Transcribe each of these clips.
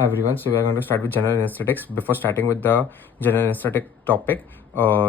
Hi everyone, so we are going to start with general anesthetics. Before starting with the general anesthetic topic,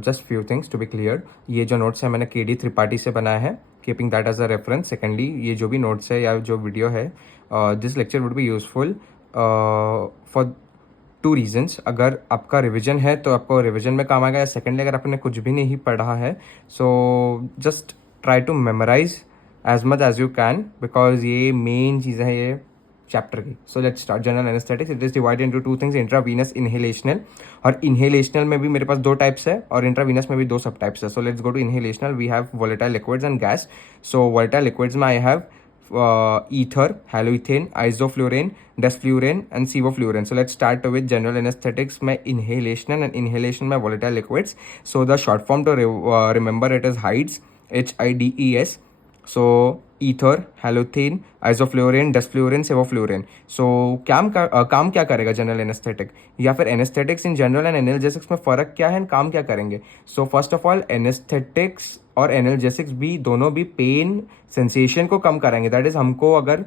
just few things to be cleared. ये जो notes है मैंने KD Tripathi से बनाया है, keeping that as a reference. Secondly, ये जो भी notes है या जो video है, this lecture would be useful for two reasons. अगर आपका रिविजन है तो आपको रिविजन में काम आएगा, या सेकेंडली अगर आपने कुछ भी नहीं पढ़ा है so just try to memorize as much as you can, because ये मेन चीज़ है ये चैप्टर की. So let's start. General anaesthetics it is divided into two things, intravenous inhalational. और इनहेलेशनल में भी मेरे पास दो टाइप्स है और इंट्रावीनस में भी दो सब टाइप्स है. So let's go to inhalational. We have volatile liquids and gas. So volatile liquids में I have ether, haloethane, isoflurane, desflurane and sevoflurane. So let's start with general anesthetics में inhalation and inhalation में volatile liquids. So the short form to remember it is HIDES, HIDES. So ether, haloethane, isoflurane, desflurane, sevoflurane. So काम क्या करेगा general anaesthetic, या फिर anaesthetics in general and analgesics में फ़र्क क्या है, काम क्या करेंगे. So first of all anaesthetics और एनाल्जेसिक्स भी दोनों भी पेन सेंसेशन को कम करेंगे. दैट इज हमको अगर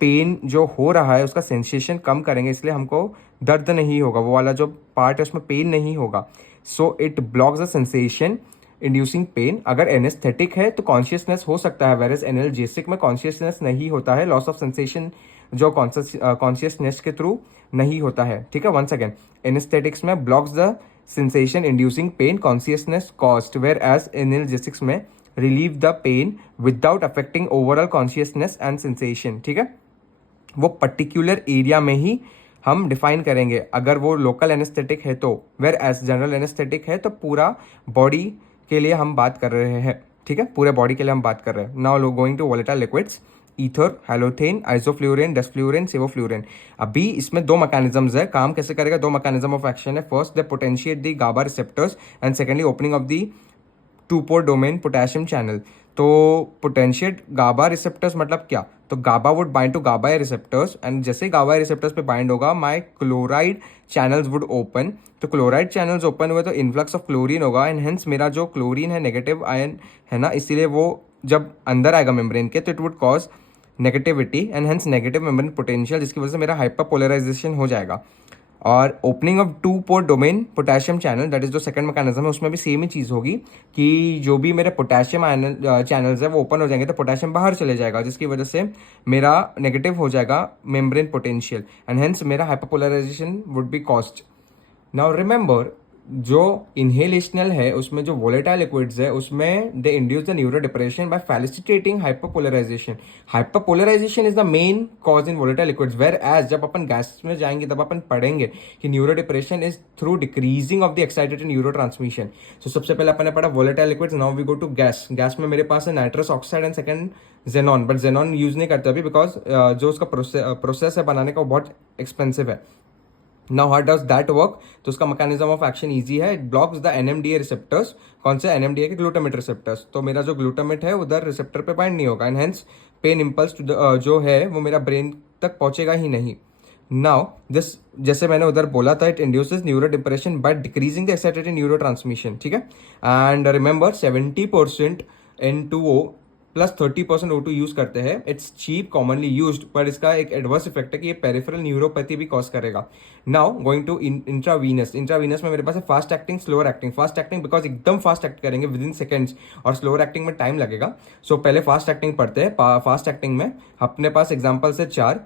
पेन जो हो रहा है उसका सेंसेशन कम करेंगे, इसलिए हमको दर्द नहीं होगा, वो वाला जो पार्ट है उसमें पेन नहीं होगा. So it blocks the sensation inducing pain. अगर एनेस्थेटिक है तो कॉन्शियसनेस हो सकता है, वेरएज एनाल्जेसिक में कॉन्शियसनेस नहीं होता है. लॉस ऑफ सेंसेशन जो कॉन्शियसनेस के थ्रू नहीं होता है. ठीक है, वंस अगेन एनेस्थेटिक्स में blocks the sensation inducing pain, consciousness cost, whereas analgesics में relieve the pain without affecting overall consciousness and sensation. ठीक है, वो पर्टिकुलर एरिया में ही हम डिफाइन करेंगे. अगर वो लोकल एनेस्थेटिक है तो, वेर एज जनरल एनेस्थेटिक है तो पूरा बॉडी के लिए हम बात कर रहे हैं. ठीक है, पूरे बॉडी के लिए हम बात कर रहे हैं. Now going to volatile liquids, ether, halothane, isoflurane, desflurane, sevoflurane. अभी इसमें दो मैकेनिज्म्स है. काम कैसे करेगा, दो मैकेनिज्म ऑफ एक्शन है. First they potentiate the GABA receptors and secondly opening of the two pore domain potassium channel. तो पोटेंशिएट गाबा रिसेप्टर्स मतलब क्या, तो GABA would bind to GABA receptors and जैसे गाबा रिसेप्टर्स पे bind होगा my chloride channels would open. तो chloride channels open हुए तो इन्फ्लक्स ऑफ क्लोरीन होगा एंड हेंस मेरा जो क्लोरीन है नेगेटिव आयन है ना, इसीलिए वो जब अंदर आएगा मेम्ब्रेन के तो it would cause negativity and hence negative membrane potential, जिसकी वजह से मेरा हाइपरपोलराइजेशन हो जाएगा. और opening of two pore domain potassium channel, that is जो सेकंड मैकेनिज्म है, उसमें भी सेम ही चीज़ होगी कि जो भी मेरे पोटेशियम चैनल्स है वो ओपन हो जाएंगे तो पोटेशियम बाहर चले जाएगा, जिसकी वजह से मेरा नेगेटिव हो जाएगा मेम्ब्रेन पोटेंशियल एंड हेंस मेरा hyperpolarization would be caused. Now remember, जो इनहेलेशनल है उसमें जो वोलेटाइल लिक्विड्स है उसमें they induce the neuro depression by facilitating hyperpolarization. Hyperpolarization is the main cause in volatile liquids, whereas जब अपन gas में जाएंगे तब अपन पढ़ेंगे कि neuro depression is through decreasing of the excited neuro transmission. So सबसे पहले अपन ने पढ़ा volatile liquids. Now we go to gas. Gas में मेरे पास है nitrous oxide and second xenon, but xenon use नहीं करते अभी बिकॉज जो उसका प्रोसेस है बनाने का वो बहुत एक्सपेंसिव है. Now how does that work, तो उसका मैकेनिज्म ऑफ एक्शन इजी है. It blocks the NMDA receptors. कौन से, एनएमडीए के ग्लूटामेट रिसेप्टर्स. तो मेरा जो ग्लूटामेट है उधर रिसेप्टर पे बाइंड नहीं होगा एंड हेंस पेन इम्पल्स जो है वो मेरा ब्रेन तक पहुंचेगा ही नहीं. नाउ दिस, जैसे मैंने उधर बोला था, it induces neuro depression by decreasing the excited neuro transmission. ठीक है, and remember 70% N2O plus 30% O2 use करते हैं. इट्स चीप, कॉमनली यूज्ड, पर इसका एक एडवर्स इफेक्ट है कि ये पेरिफेरल न्यूरोपैथी भी कॉज करेगा. Now going to intravenous. Intravenous में मेरे पास है fast acting, slower acting. Fast acting because एकदम फास्ट एक्ट करेंगे विद इन सेकेंड्स, और स्लोअर एक्टिंग में टाइम लगेगा. सो पहले फास्ट एक्टिंग पढ़ते हैं. फास्ट एक्टिंग में अपने पास एग्जाम्पल्स है 4.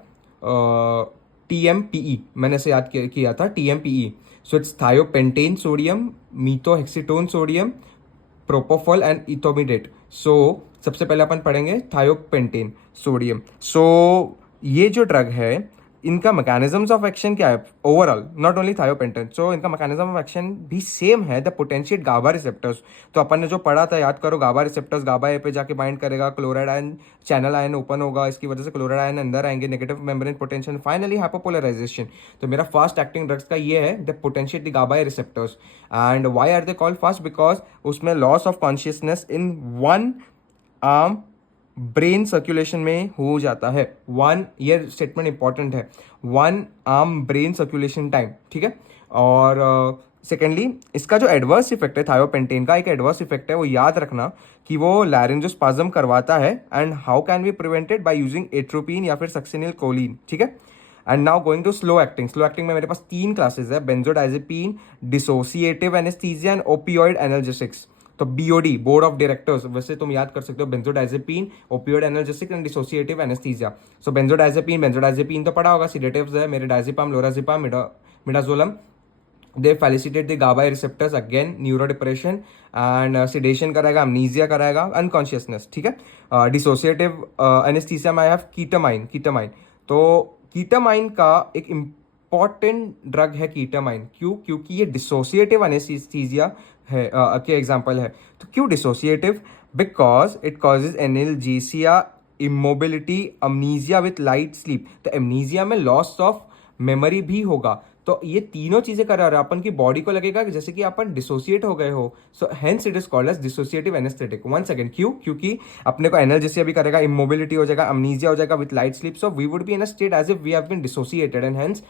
TMPE मैंने इसे याद किया था, TMPE. So it's thiopentone sodium, methohexitone sodium, propofol and etomidate. So सबसे पहले अपन पढ़ेंगे थायोपेंटेन सोडियम. सो ये जो ड्रग है इनका मैकेनिज्म्स ऑफ एक्शन क्या है ओवरऑल, नॉट ओनली थायोपेंटेन. सो इनका मैकेनिज्म ऑफ एक्शन भी सेम है, द पोटेंशिएट गाबा रिसेप्टर्स. तो अपन ने जो पढ़ा था याद करो, गाबा रिसेप्टर्स गाबा ए पे जाके बाइंड करेगा, chloride ion channel ion open होगा, इसकी वजह से क्लोराइड आयन अंदर आएंगे, negative membrane potential, finally hyperpolarization. तो मेरा फास्ट एक्टिंग ड्रग्स का ये है, the potentiate the GABA receptors. And why are they called fast, because उसमें loss of consciousness in one arm brain circulation में हो जाता है. वन, ये स्टेटमेंट इंपॉर्टेंट है, one arm brain circulation time. ठीक है, और सेकेंडली इसका जो एडवर्स इफेक्ट है थायोपेंटेन का, एक एडवर्स इफेक्ट है वो याद रखना कि वो लैरिंजोस्पाज्म करवाता है. And how can be prevented, by using atropine या फिर सक्सिनिल कोलिन. ठीक है, and now going to slow acting. Slow acting में मेरे पास 3 क्लासेस है, benzodiazepine, dissociative anaesthesia and opioid analgesics. तो बीओडी, बोर्ड ऑफ डायरेक्टर्स, वैसे तुम याद कर सकते हो, benzodiazepine, opioid analgesic and dissociative anaesthesia. So benzodiazepine तो पढ़ा होगा, सिडेटिव्स है मेरे, diazepam, lorazepam, midazolam. They facilitate the GABA receptors, again neuro depression and sedation कराएगा, अमनीजिया कराएगा, अनकॉन्शियसनेस. ठीक है. डिसोसिएटिव एनेस्थीसिया में आई हैव कीटामाइन. कीटामाइन, तो कीटामाइन का एक इंपॉर्टेंट ड्रग है कीटामाइन. क्यों? क्योंकि ये डिसोसिएटिव एनेस्थीसिया है के एग्जाम्पल है. तो क्यों dissociative? Because it causes analgesia, immobility, amnesia with light sleep. तो एमनीजिया में लॉस ऑफ मेमोरी भी होगा. तो ये तीनों चीजें कर रहा है, अपन की बॉडी को लगेगा कि जैसे कि अपन डिसोसिएट हो गए हो. So hence it is called as dissociative anaesthetic. One second, क्यों? क्योंकि अपने को एनर्जेसिया भी करेगा, इमोबिलिटी हो जाएगा, अमनीजिया हो जाएगा with light sleep. So we would be in a state as if we have been dissociated and hence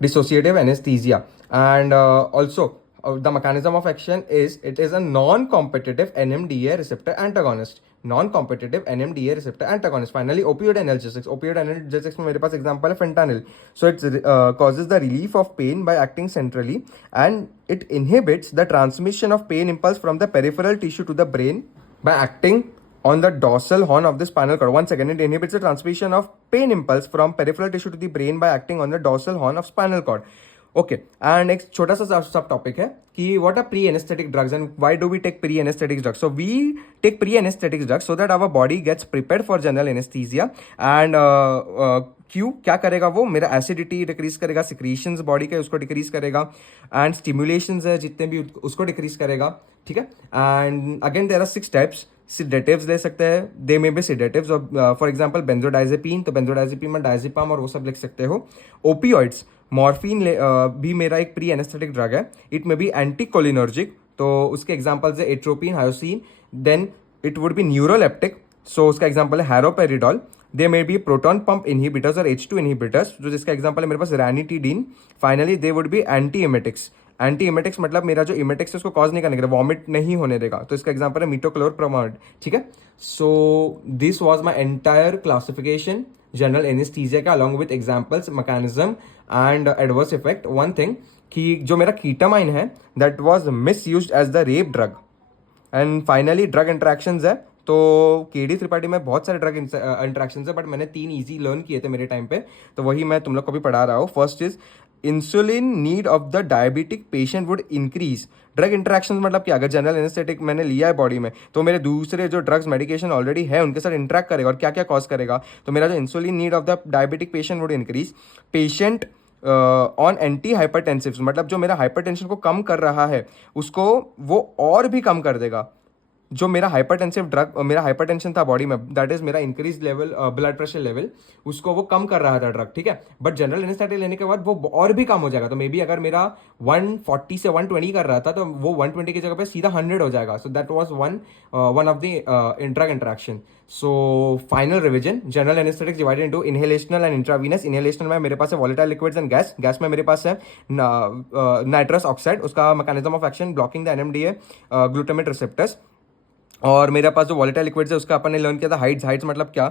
dissociative anesthesia. And also the mechanism of action is it is a non-competitive NMDA receptor antagonist. Non-competitive NMDA receptor antagonist. Finally, opioid analgesics. Opioid analgesics में मेरे पास example है fentanyl. So it causes the relief of pain by acting centrally, and it inhibits the transmission of pain impulse from the peripheral tissue to the brain by acting on the dorsal horn of the spinal cord. One second, it inhibits the transmission of pain impulse from peripheral tissue to the brain by acting on the dorsal horn of spinal cord. Okay, and एक छोटा सा सब topic है कि what are pre-anesthetic drugs and why do we take pre-anesthetic drugs? So we take pre-anesthetic drugs so that our body gets prepared for general anesthesia. And क्यों? क्या करेगा वो? मेरा एसिडिटी डिक्रीज करेगा, सिक्रीशंस बॉडी के उसको डिक्रीज करेगा, and stimulations है जितने भी उसको डिक्रीज करेगा. ठीक है. And again there are 6 types. Sedatives ले सकते हैं, they may be sedatives. For example benzodiazepine, तो बेंजोडाइजेपिन में डायजेपाम और वो सब लिख सकते हो. ओपियोइड्स, मॉर्फिन भी मेरा एक प्री एनेस्थेटिक ड्रग है. इट में बी एंटीकोलिनर्जिक, तो उसके एग्जांपल्स है atropine, hyoscine. Then it would be neuroleptic, so उसका एग्जांपल है haloperidol. They may be proton pump inhibitors और H2 इनहिबिटर्स, जो जिसका एग्जांपल है मेरे पास ranitidine. Finally they would be anti emetics. Anti emetics मतलब मेरा जो इमेटिक्स है उसको कॉज नहीं करने का, वॉमिट नहीं होने देगा, तो इसका एग्जांपल है मीटोक्लोरप्रोमाइड. ठीक है. So this was my entire classification general anaesthesia का, along with examples, mechanism and adverse effect. One thing कि जो मेरा कीटामाइन है that was misused as the rape drug. And finally drug interactions है. तो केडी त्रिपाठी में बहुत सारे ड्रग इंटरेक्शंस है, बट मैंने 3 इजी लर्न किए थे मेरे टाइम पे, तो वही मैं तुम लोग को भी पढ़ा रहा हूँ. First is insulin need of the diabetic patient would increase. Drug interactions मतलब कि अगर जनरल एनेस्थेटिक मैंने लिया है बॉडी में, तो मेरे दूसरे जो ड्रग्स मेडिकेशन ऑलरेडी है उनके साथ इंटरेक्ट करेगा और क्या क्या कॉज करेगा. तो मेरा जो insulin need of the diabetic patient would increase. Patient on anti hypertensive, मतलब जो मेरा हाइपरटेंशन को कम कर रहा है उसको वो और भी कम कर देगा. जो मेरा हाइपरटेंसिव ड्रग, मेरा हाइपरटेंशन था बॉडी में, दैट इज मेरा increase level blood pressure level, उसको वो कम कर रहा था ड्रग. ठीक है. बट जनरल एनेस्थेटिक लेने के बाद वो और भी कम हो जाएगा. तो मे बी अगर मेरा 140 से 120 कर रहा था, तो वो 120 की जगह पे सीधा 100 हो जाएगा. So that was one of the drug interaction. So final revision, general anaesthetics divided into inhalational and intravenous. Inhalational में मेरे पास है volatile liquids and gas. Gas में मेरे पास है नाइट्रस ऑक्साइड, उसका mechanism of action blocking the NMDA glutamate receptors. और मेरे पास जो वॉलेटाइल लिक्विड्स है उसका अपन ने लर्न किया था हाइड्स. हाइड्स मतलब क्या?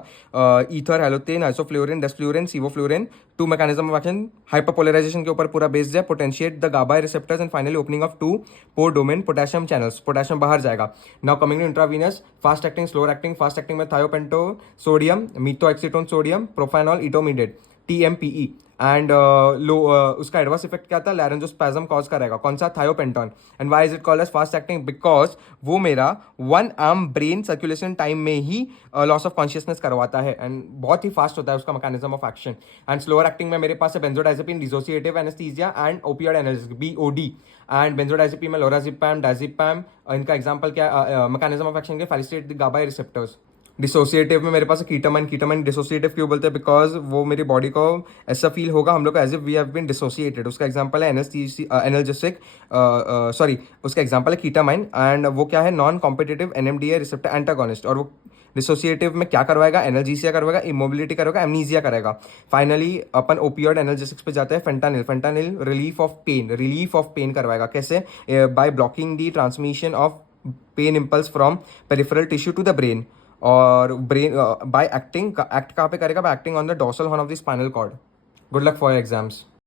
Ether, halothane, isoflurane, desflurane, sevoflurane. 2 mechanism of action, hyperpolarization के ऊपर पूरा बेस्ड है, potentiate the GABA receptors and finally opening of 2 pore domain, potassium channels, potassium बाहर जाएगा. Now coming to intravenous, fast acting, slow acting. Fast acting में thiopentone sodium, methohexitone sodium, propofol, etomidate, TMPE. And उसका adverse effect क्या था? Laryngospasm cause करेगा. कौन सा? Thiopentone. And why is it called as fast acting? Because वो मेरा 1 arm brain circulation time में ही लॉस ऑफ कॉन्शियसनेस करवाता है, एंड बहुत ही फास्ट होता है उसका mechanism of action. And slower acting में मेरे पास है benzodiazepine, dissociative anaesthesia and opioid analgesic, BOD. And benzodiazepine में लोराजिपाम, डायजेपाम. इनका एग्जांपल क्या? मैकेनिज्म ऑफ एक्शन के फैलिसिटेट द गाबा रिसेप्टर्स. डिसोसिएटिव में मेरे पास कीटामाइन. कीटामाइन डिसोसिएटिव क्यों बोलते हैं? बिकॉज वो मेरी बॉडी को ऐसा फील होगा हम लोग को as if we have been dissociated. उसका एग्जांपल है एनर्जेसिक, सॉरी उसका एग्जांपल है कीटामाइन. एंड वो क्या है? Non competitive NMDA receptor antagonist. और वो डिसोसिएटिव में क्या करवाएगा? एनर्जीसिया करवाएगा, इमोबिलिटी करेगा, एमनीजिया करेगा. फाइनली अपन ओपियोइड एनाल्जेसिक्स पे जाते हैं. Fentanyl. Fentanyl relief of pain करवाएगा. कैसे? By blocking the transmission of pain impulse from peripheral tissue to the brain. और ब्रेन बाय एक्टिंग, एक्ट कहाँ पे करेगा? By acting on the dorsal horn of the spinal cord. Good luck for exams.